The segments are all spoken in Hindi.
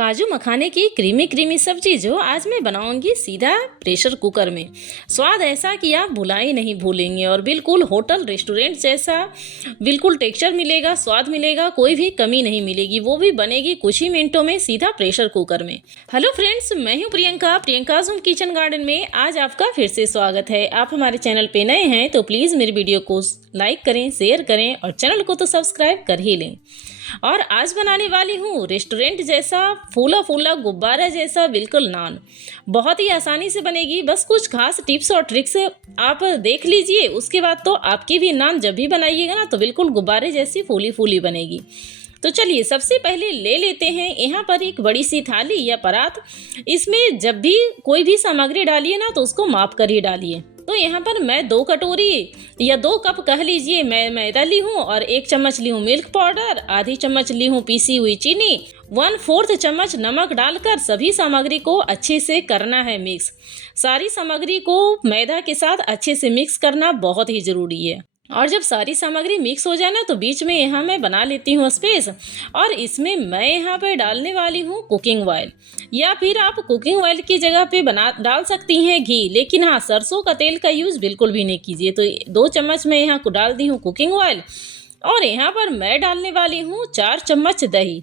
काजू मखाने की क्रीमी क्रीमी सब्जी जो आज मैं बनाऊंगी सीधा प्रेशर कुकर में। स्वाद ऐसा कि आप भुला ही नहीं भूलेंगे और बिल्कुल होटल रेस्टोरेंट जैसा बिल्कुल टेक्सचर मिलेगा, स्वाद मिलेगा, कोई भी कमी नहीं मिलेगी। वो भी बनेगी कुछ ही मिनटों में सीधा प्रेशर कुकर में। हेलो फ्रेंड्स, मैं हूं प्रियंका होम किचन गार्डन में। आज आपका फिर से स्वागत है। आप हमारे चैनल पे नए हैं तो प्लीज़ मेरी वीडियो को लाइक करें, शेयर करें और चैनल को तो सब्सक्राइब कर ही लें। और आज बनाने वाली हूँ रेस्टोरेंट जैसा फूला फूला गुब्बारा जैसा बिल्कुल नान। बहुत ही आसानी से बनेगी, बस कुछ खास टिप्स और ट्रिक्स आप देख लीजिए। उसके बाद तो आपकी भी नान जब भी बनाइएगा ना तो बिल्कुल गुब्बारे जैसी फूली फूली बनेगी। तो चलिए सबसे पहले ले लेते हैं यहाँ पर एक बड़ी सी थाली या परात। इसमें जब भी कोई भी सामग्री डालिए ना तो उसको माप कर ही डालिए। तो यहाँ पर मैं 2 कटोरी या 2 कप कह लीजिए मैं मैदा ली हूँ और 1 चम्मच ली हूँ मिल्क पाउडर, आधी चम्मच ली हूँ पीसी हुई चीनी, 1/4 चम्मच नमक डालकर सभी सामग्री को अच्छे से करना है मिक्स। सारी सामग्री को मैदा के साथ अच्छे से मिक्स करना बहुत ही ज़रूरी है। और जब सारी सामग्री मिक्स हो जाए ना तो बीच में यहाँ मैं बना लेती हूँ स्पेस। और इसमें मैं यहाँ पे डालने वाली हूँ कुकिंग ऑयल, या फिर आप कुकिंग ऑयल की जगह पे डाल सकती हैं घी, लेकिन हाँ सरसों का तेल का यूज़ बिल्कुल भी नहीं कीजिए। तो 2 चम्मच मैं यहाँ को डाल दी हूँ कुकिंग ऑयल। और यहाँ पर मैं डालने वाली हूँ 4 चम्मच दही।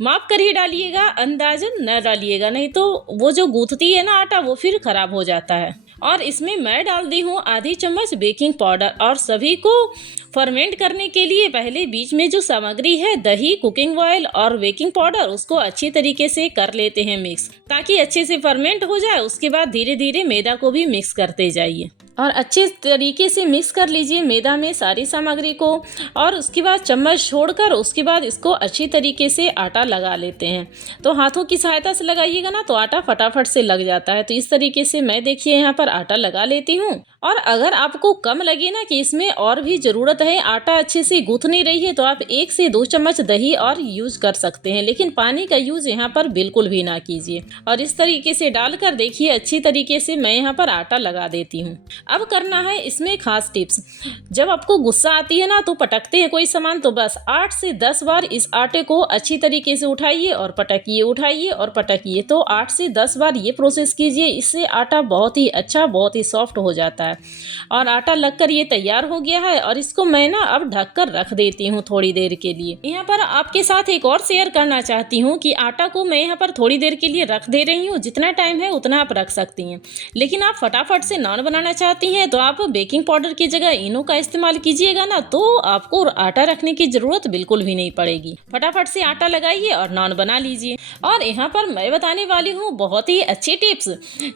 माप कर ही डालिएगा, अंदाजन न डालिएगा, नहीं तो वो जो गूंथती है ना आटा वो फिर खराब हो जाता है। और इसमें मैं डाल दी हूँ आधी चम्मच बेकिंग पाउडर। और सभी को फर्मेंट करने के लिए पहले बीच में जो सामग्री है दही, कुकिंग ऑयल और बेकिंग पाउडर, उसको अच्छी तरीके से कर लेते हैं मिक्स, ताकि अच्छे से फर्मेंट हो जाए। उसके बाद धीरे धीरे मैदा को भी मिक्स करते जाइए और अच्छे तरीके से मिक्स कर लीजिए मैदा में सारी सामग्री को। और उसके बाद चम्मच छोड़कर उसके बाद इसको अच्छी तरीके से आटा लगा लेते हैं। तो हाथों की सहायता से लगाइएगा ना तो आटा फटाफट से लग जाता है। तो इस तरीके से मैं देखिए यहाँ पर आटा लगा लेती हूँ। और अगर आपको कम लगे ना कि इसमें और भी ज़रूरत है, आटा अच्छे से गूंथ नहीं रही है, तो आप 1 से 2 चम्मच दही और यूज़ कर सकते हैं, लेकिन पानी का यूज़ यहाँ पर बिल्कुल भी ना कीजिए। और इस तरीके से डालकर देखिए अच्छी तरीके से मैं यहाँ पर आटा लगा देती हूँ। अब करना है इसमें खास टिप्स। जब आपको गुस्सा आती है ना तो पटकते हैं कोई सामान, तो बस 8 से 10 बार इस आटे को अच्छी तरीके से उठाइए और पटकिए, उठाइए और पटकिए। तो 8 से 10 बार ये प्रोसेस कीजिए, इससे आटा बहुत ही अच्छा, बहुत ही सॉफ्ट हो जाता है। और आटा लगकर ये तैयार हो गया है और इसको मैं ना अब ढककर रख देती हूँ थोड़ी देर के लिए। यहाँ पर आपके साथ एक और शेयर करना चाहती हूँ कि आटा को मैं यहाँ पर थोड़ी देर के लिए रख दे रही हूँ। जितना टाइम है उतना आप रख सकती हैं, लेकिन आप फटाफट से नान बनाना चाहती हैं तो आप बेकिंग पाउडर की जगह इनो का इस्तेमाल कीजिएगा ना, तो आपको आटा रखने की जरूरत बिल्कुल भी नहीं पड़ेगी। फटाफट से आटा लगाइए और नान बना लीजिए। और यहाँ पर मैं बताने वाली हूँ बहुत ही अच्छी टिप्स।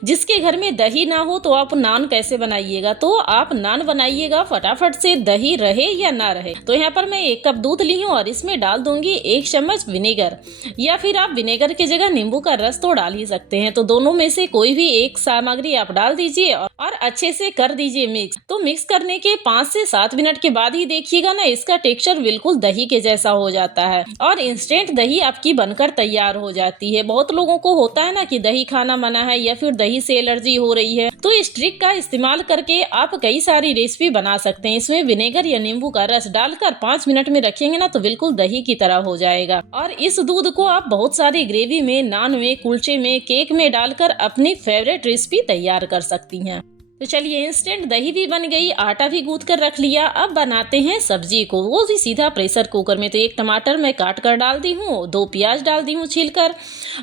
जिसके घर में दही ना हो तो आप नान कैसे बनाइएगा। तो आप नान बनाइएगा फटाफट से, दही रहे या ना रहे। तो यहाँ पर मैं 1 कप दूध ली हूँ और इसमें डाल दूंगी 1 चम्मच विनेगर, या फिर आप विनेगर की जगह नींबू का रस तो डाल ही सकते हैं। तो दोनों में से कोई भी एक सामग्री आप डाल दीजिए और अच्छे से कर दीजिए मिक्स। तो मिक्स करने के 5 से 7 मिनट के बाद ही देखिएगा ना इसका टेक्सचर बिल्कुल दही के जैसा हो जाता है और इंस्टेंट दही आपकी बनकर तैयार हो जाती है। बहुत लोगों को होता है ना कि दही खाना मना है या फिर दही से एलर्जी हो रही है, तो इस ट्रिक का इस्तेमाल करके आप कई सारी रेसिपी बना सकते हैं। इसमें विनेगर या नींबू का रस डालकर 5 मिनट में रखेंगे ना तो बिल्कुल दही की तरह हो जाएगा। और इस दूध को आप बहुत सारी ग्रेवी में, नान में, कुलचे में, केक में डालकर अपनी फेवरेट रेसिपी तैयार कर सकती हैं। तो चलिए इंस्टेंट दही भी बन गई, आटा भी गूंथ कर रख लिया। अब बनाते हैं सब्जी को, वो भी सीधा प्रेशर कुकर में। तो 1 टमाटर मैं काट कर डाल दी हूँ, 2 प्याज डाल दी हूँ छीलकर,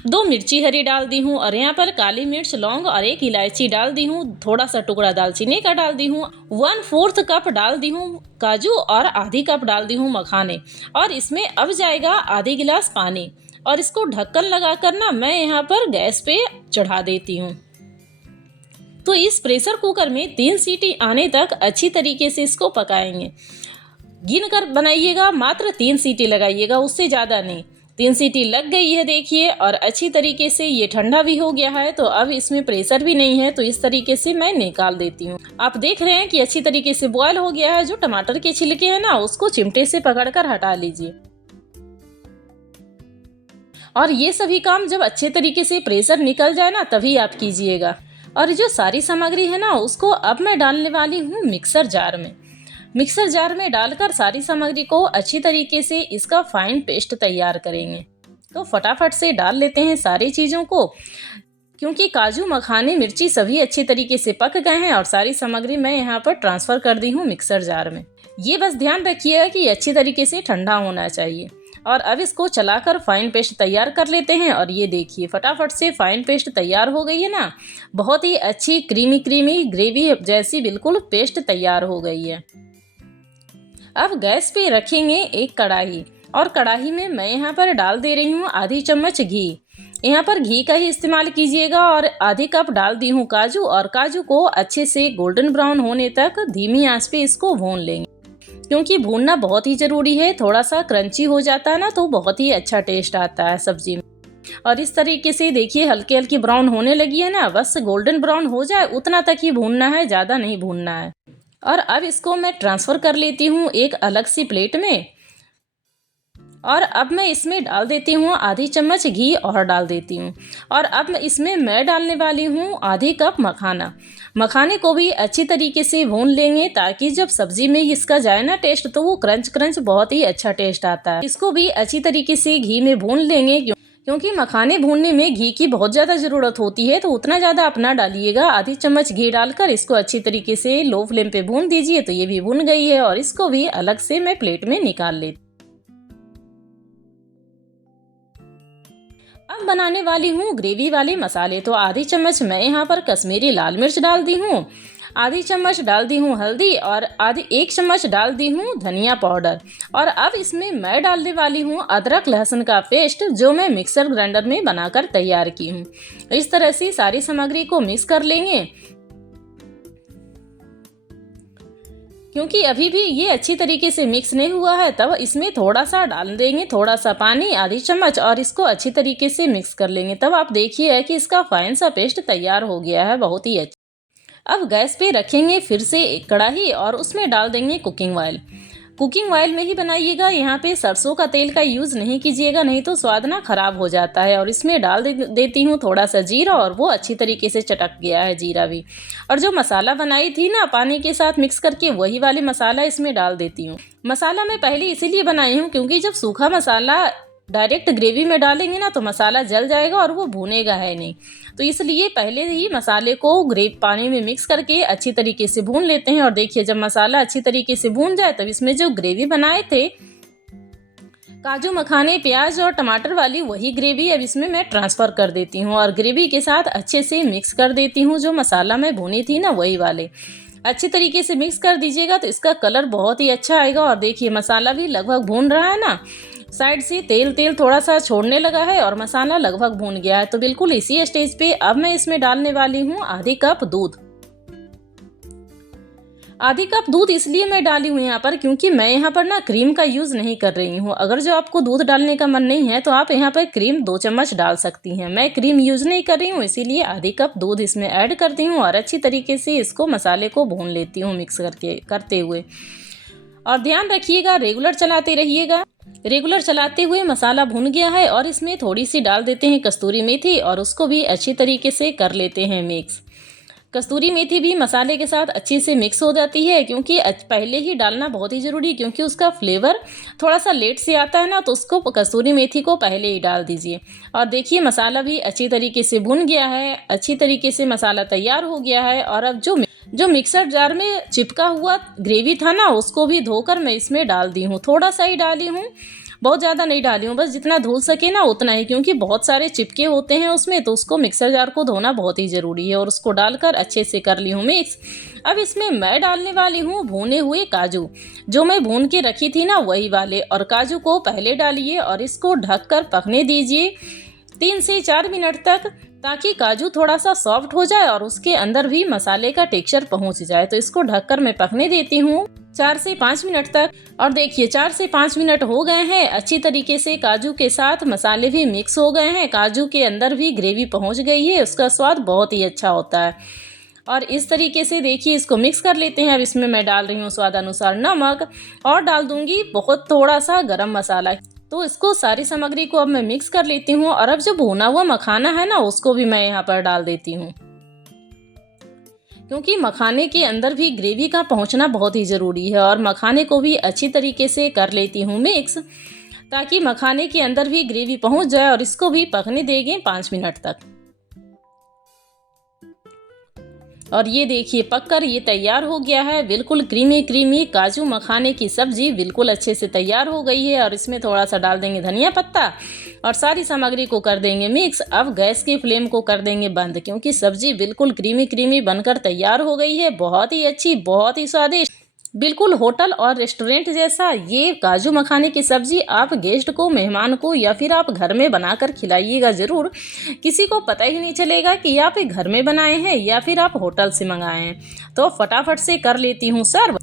2 मिर्ची हरी डाल दी हूँ और यहाँ पर काली मिर्च, लौंग और 1 इलायची डाल दी हूँ। थोड़ा सा टुकड़ा दालचीनी का डाल दी हूँ। 1/4 कप डाल दी हूँ काजू और आधी कप डाल दी हूँ मखाने। और इसमें अब जाएगा आधी गिलास पानी और इसको ढक्कन लगाकर ना मैं यहाँ पर गैस पे चढ़ा देती हूँ। तो इस प्रेशर कुकर में 3 सीटी आने तक अच्छी तरीके से इसको पकाएंगे। गिन कर बनाइएगा, मात्र 3 सीटी लगाइएगा, उससे ज़्यादा नहीं। 3 सीटी लग गई है देखिए और अच्छी तरीके से ये ठंडा भी हो गया है। तो अब इसमें प्रेशर भी नहीं है, तो इस तरीके से मैं निकाल देती हूँ। आप देख रहे हैं कि अच्छी तरीके से बॉयल हो गया है। जो टमाटर के छिलके हैं ना उसको चिमटे से पकड़कर हटा लीजिए। और ये सभी काम जब अच्छे तरीके से प्रेशर निकल जाए ना तभी आप कीजिएगा। और जो सारी सामग्री है ना उसको अब मैं डालने वाली हूँ मिक्सर जार में। मिक्सर जार में डालकर सारी सामग्री को अच्छी तरीके से इसका फाइन पेस्ट तैयार करेंगे। तो फटाफट से डाल लेते हैं सारी चीज़ों को, क्योंकि काजू, मखाने, मिर्ची सभी अच्छी तरीके से पक गए हैं और सारी सामग्री मैं यहाँ पर ट्रांसफ़र कर दी हूँ मिक्सर जार में। ये बस ध्यान रखिएगा कि अच्छी तरीके से ठंडा होना चाहिए। और अब इसको चलाकर फाइन पेस्ट तैयार कर लेते हैं। और ये देखिए फटाफट से फाइन पेस्ट तैयार हो गई है ना, बहुत ही अच्छी क्रीमी क्रीमी ग्रेवी जैसी बिल्कुल पेस्ट तैयार हो गई है। अब गैस पे रखेंगे एक कढ़ाई, और कढ़ाई में मैं यहाँ पर डाल दे रही हूँ आधी चम्मच घी। यहाँ पर घी का ही इस्तेमाल कीजिएगा। और आधी कप डाल दी हूँ काजू, और काजू को अच्छे से गोल्डन ब्राउन होने तक धीमी आंच पे इसको भून लेंगे, क्योंकि भूनना बहुत ही ज़रूरी है। थोड़ा सा क्रंची हो जाता है ना तो बहुत ही अच्छा टेस्ट आता है सब्जी में। और इस तरीके से देखिए हल्की हल्की ब्राउन होने लगी है ना, बस गोल्डन ब्राउन हो जाए उतना तक ही भूनना है, ज़्यादा नहीं भूनना है। और अब इसको मैं ट्रांसफ़र कर लेती हूँ एक अलग सी प्लेट में। और अब मैं इसमें डाल देती हूँ आधी चम्मच घी और डाल देती हूँ। और अब इसमें मैं डालने वाली हूँ आधी कप मखाना। मखाने को भी अच्छी तरीके से भून लेंगे, ताकि जब सब्जी में इसका जाए ना टेस्ट तो वो क्रंच क्रंच बहुत ही अच्छा टेस्ट आता है। इसको भी अच्छी तरीके से घी में भून लेंगे, क्योंकि मखाने भूनने में घी की बहुत ज़्यादा ज़रूरत होती है, तो उतना ज़्यादा अपना डालिएगा। आधी चम्मच घी डालकर इसको अच्छी तरीके से लो फ्लेम पे भून दीजिए। तो ये भी भून गई है और इसको भी अलग से मैं प्लेट में निकाल लेती। अब बनाने वाली हूँ ग्रेवी वाले मसाले। तो आधी चम्मच मैं यहाँ पर कश्मीरी लाल मिर्च डाल दी हूँ, आधी चम्मच डाल दी हूँ हल्दी, और आधी 1 चम्मच डाल दी हूँ धनिया पाउडर। और अब इसमें मैं डालने वाली हूँ अदरक लहसुन का पेस्ट, जो मैं मिक्सर ग्राइंडर में बनाकर तैयार की हूँ। इस तरह से सारी सामग्री को मिक्स कर लेंगे, क्योंकि अभी भी ये अच्छी तरीके से मिक्स नहीं हुआ है। तब इसमें थोड़ा सा डाल देंगे, थोड़ा सा पानी, आधी चम्मच, और इसको अच्छी तरीके से मिक्स कर लेंगे। तब आप देखिए कि इसका फाइन सा पेस्ट तैयार हो गया है, बहुत ही अच्छा। अब गैस पे रखेंगे फिर से एक कढ़ाई, और उसमें डाल देंगे कुकिंग ऑयल। कुकिंग ऑयल में ही बनाइएगा, यहाँ पे सरसों का तेल का यूज़ नहीं कीजिएगा, नहीं तो स्वाद ना खराब हो जाता है। और इसमें डाल देती हूँ थोड़ा सा जीरा, और वो अच्छी तरीके से चटक गया है जीरा भी। और जो मसाला बनाई थी ना पानी के साथ मिक्स करके, वही वाले मसाला इसमें डाल देती हूँ। मसाला मैं पहले इसीलिए बनाई हूँ, क्योंकि जब सूखा मसाला डायरेक्ट ग्रेवी में डालेंगे ना तो मसाला जल जाएगा और वो भुनेगा है नहीं। तो इसलिए पहले ही मसाले को पानी में मिक्स करके अच्छी तरीके से भून लेते हैं। और देखिए जब मसाला अच्छी तरीके से भून जाए तब इसमें जो ग्रेवी बनाए थे काजू, मखाने, प्याज और टमाटर वाली, वही ग्रेवी अब इसमें मैं ट्रांसफ़र कर देती हूँ। और ग्रेवी के साथ अच्छे से मिक्स कर देती हूँ। जो मसाला मैं भुनी थी ना वही वाले अच्छी तरीके से मिक्स कर दीजिएगा, तो इसका कलर बहुत ही अच्छा आएगा। और देखिए मसाला भी लगभग भून रहा है ना, साइड से तेल थोड़ा सा छोड़ने लगा है और मसाला लगभग भून गया है। तो बिल्कुल इसी स्टेज पे अब मैं इसमें डालने वाली हूँ आधी कप दूध। आधी कप दूध इसलिए मैं डाली हूँ यहाँ पर, क्योंकि मैं यहाँ पर ना क्रीम का यूज़ नहीं कर रही हूँ। अगर जो आपको दूध डालने का मन नहीं है तो आप यहाँ पर क्रीम 2 चम्मच डाल सकती हैं। मैं क्रीम यूज़ नहीं कर रही हूँ, इसीलिए आधी कप दूध इसमें ऐड करती हूँ। और अच्छी तरीके से इसको मसाले को भून लेती हूँ मिक्स करते हुए। और ध्यान रखिएगा रेगुलर चलाते रहिएगा। रेगुलर चलाते हुए मसाला भुन गया है, और इसमें थोड़ी सी डाल देते हैं कस्तूरी मेथी, और उसको भी अच्छी तरीके से कर लेते हैं मिक्स। कस्तूरी मेथी भी मसाले के साथ अच्छे से मिक्स हो जाती है, क्योंकि पहले ही डालना बहुत ही ज़रूरी है, क्योंकि उसका फ्लेवर थोड़ा सा लेट से आता है ना, तो उसको कस्तूरी मेथी को पहले ही डाल दीजिए। और देखिए मसाला भी अच्छी तरीके से भुन गया है, अच्छी तरीके से मसाला तैयार हो गया है। और अब जो मिक्सर जार में चिपका हुआ ग्रेवी था ना, उसको भी धोकर मैं इसमें डाल दी हूँ। थोड़ा सा ही डाली हूँ, बहुत ज़्यादा नहीं डाली हूँ, बस जितना धुल सके ना उतना ही, क्योंकि बहुत सारे चिपके होते हैं उसमें, तो उसको मिक्सर जार को धोना बहुत ही ज़रूरी है। और उसको डालकर अच्छे से कर ली हूँ मिक्स। अब इसमें मैं डालने वाली हूँ भुने हुए काजू, जो मैं भून के रखी थी ना वही वाले। और काजू को पहले डालिए और इसको ढककर पकने दीजिए 3 से 4 मिनट तक, ताकि काजू थोड़ा सा सॉफ्ट हो जाए और उसके अंदर भी मसाले का टेक्सचर पहुंच जाए। तो इसको ढककर मैं पकने देती हूँ 4 से 5 मिनट तक। और देखिए 4 से 5 मिनट हो गए हैं, अच्छी तरीके से काजू के साथ मसाले भी मिक्स हो गए हैं, काजू के अंदर भी ग्रेवी पहुंच गई है, उसका स्वाद बहुत ही अच्छा होता है। और इस तरीके से देखिए इसको मिक्स कर लेते हैं। अब इसमें मैं डाल रही हूँ स्वाद अनुसार नमक, और डाल दूंगी बहुत थोड़ा सा गरम मसाला। तो इसको सारी सामग्री को अब मैं मिक्स कर लेती हूँ। और अब जो भुना हुआ मखाना है ना, उसको भी मैं यहाँ पर डाल देती हूँ, क्योंकि मखाने के अंदर भी ग्रेवी का पहुँचना बहुत ही ज़रूरी है। और मखाने को भी अच्छी तरीके से कर लेती हूँ मिक्स। ताकि मखाने के अंदर भी ग्रेवी पहुंच जाए और इसको भी पकने देंगे 5 मिनट तक। और ये देखिए पककर ये तैयार हो गया है। बिल्कुल क्रीमी क्रीमी काजू मखाने की सब्जी बिल्कुल अच्छे से तैयार हो गई है। और इसमें थोड़ा सा डाल देंगे धनिया पत्ता और सारी सामग्री को कर देंगे मिक्स। अब गैस की फ्लेम को कर देंगे बंद, क्योंकि सब्जी बिल्कुल क्रीमी क्रीमी बनकर तैयार हो गई है। बहुत ही अच्छी, बहुत ही स्वादिष्ट, बिल्कुल होटल और रेस्टोरेंट जैसा ये काजू मखाने की सब्जी आप गेस्ट को, मेहमान को या फिर आप घर में बनाकर खिलाइएगा ज़रूर। किसी को पता ही नहीं चलेगा कि आप घर में बनाए हैं या फिर आप होटल से मंगाए हैं। तो फटाफट से कर लेती हूँ सर्व।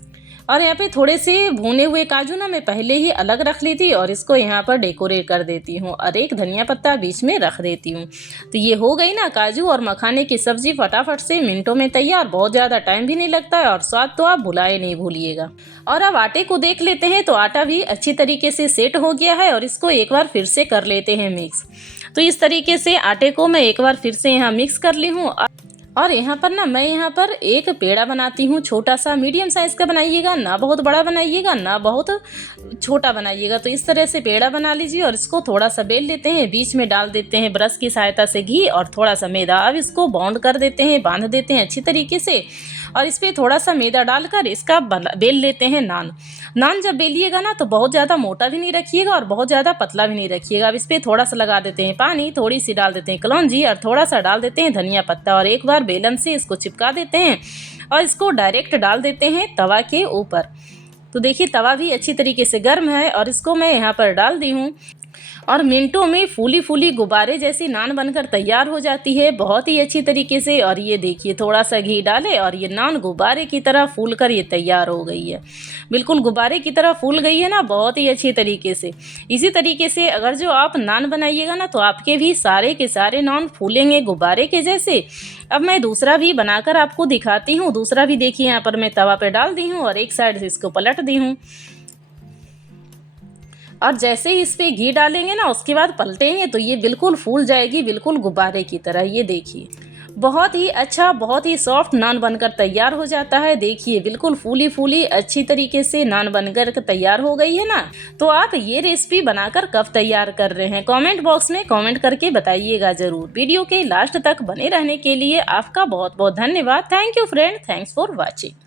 और यहाँ पे थोड़े से भुने हुए काजू ना मैं पहले ही अलग रख ली थी और इसको यहाँ पर डेकोरेट कर देती हूँ और एक धनिया पत्ता बीच में रख देती हूँ। तो ये हो गई ना काजू और मखाने की सब्जी फटाफट से मिनटों में तैयार। बहुत ज़्यादा टाइम भी नहीं लगता है और स्वाद तो आप भुलाए नहीं भूलिएगा। और अब आटे को देख लेते हैं। तो आटा भी अच्छी तरीके से सेट हो गया है और इसको एक बार फिर से कर लेते हैं मिक्स। तो इस तरीके से आटे को मैं एक बार फिर से यहाँ मिक्स कर ली हूँ। और यहाँ पर ना मैं यहाँ पर एक पेड़ा बनाती हूँ, छोटा सा मीडियम साइज़ का बनाइएगा, ना बहुत बड़ा बनाइएगा ना बहुत छोटा बनाइएगा। तो इस तरह से पेड़ा बना लीजिए और इसको थोड़ा सा बेल लेते हैं। बीच में डाल देते हैं ब्रश की सहायता से घी और थोड़ा सा मैदा। अब इसको बाउंड कर देते हैं, बांध देते हैं अच्छी तरीके से। और इस पर थोड़ा सा मैदा डालकर इसका बेल लेते हैं नान जब बेलिएगा ना तो बहुत ज़्यादा मोटा भी नहीं रखिएगा और बहुत ज़्यादा पतला भी नहीं रखिएगा। अब इस पर थोड़ा सा लगा देते हैं पानी, थोड़ी सी डाल देते हैं कलौंजी और थोड़ा सा डाल देते हैं धनिया पत्ता और एक बार बेलन से इसको चिपका देते हैं और इसको डायरेक्ट डाल देते हैं तवा के ऊपर। तो देखिए तवा भी अच्छी तरीके से गर्म है और इसको मैं यहाँ पर डाल दी हूँ और मिनटों में फूली फूली गुब्बारे जैसी नान बनकर तैयार हो जाती है बहुत ही अच्छी तरीके से। और ये देखिए थोड़ा सा घी डाले और ये नान गुब्बारे की तरह फूल कर ये तैयार हो गई है। बिल्कुल गुब्बारे की तरह फूल गई है ना, बहुत ही अच्छी तरीके से। इसी तरीके से अगर जो आप नान बनाइएगा ना तो आपके भी सारे के सारे नान फूलेंगे गुब्बारे के जैसे। अब मैं दूसरा भी बनाकर आपको दिखाती हूँ। दूसरा भी देखिए यहाँ पर मैं तवा पे डाल दी हूँ और एक साइड से इसको पलट दी हूँ। और जैसे ही इस पे घी डालेंगे ना उसके बाद पलटेंगे तो ये बिल्कुल फूल जाएगी, बिल्कुल गुब्बारे की तरह। ये देखिए बहुत ही अच्छा, बहुत ही सॉफ्ट नान बनकर तैयार हो जाता है। देखिए बिल्कुल फूली फूली अच्छी तरीके से नान बनकर तैयार हो गई है ना। तो आप ये रेसिपी बनाकर कब तैयार कर रहे हैं कमेंट बॉक्स में कमेंट करके बताइएगा ज़रूर। वीडियो के लास्ट तक बने रहने के लिए आपका बहुत बहुत धन्यवाद। Thank you friend, thanks for watching.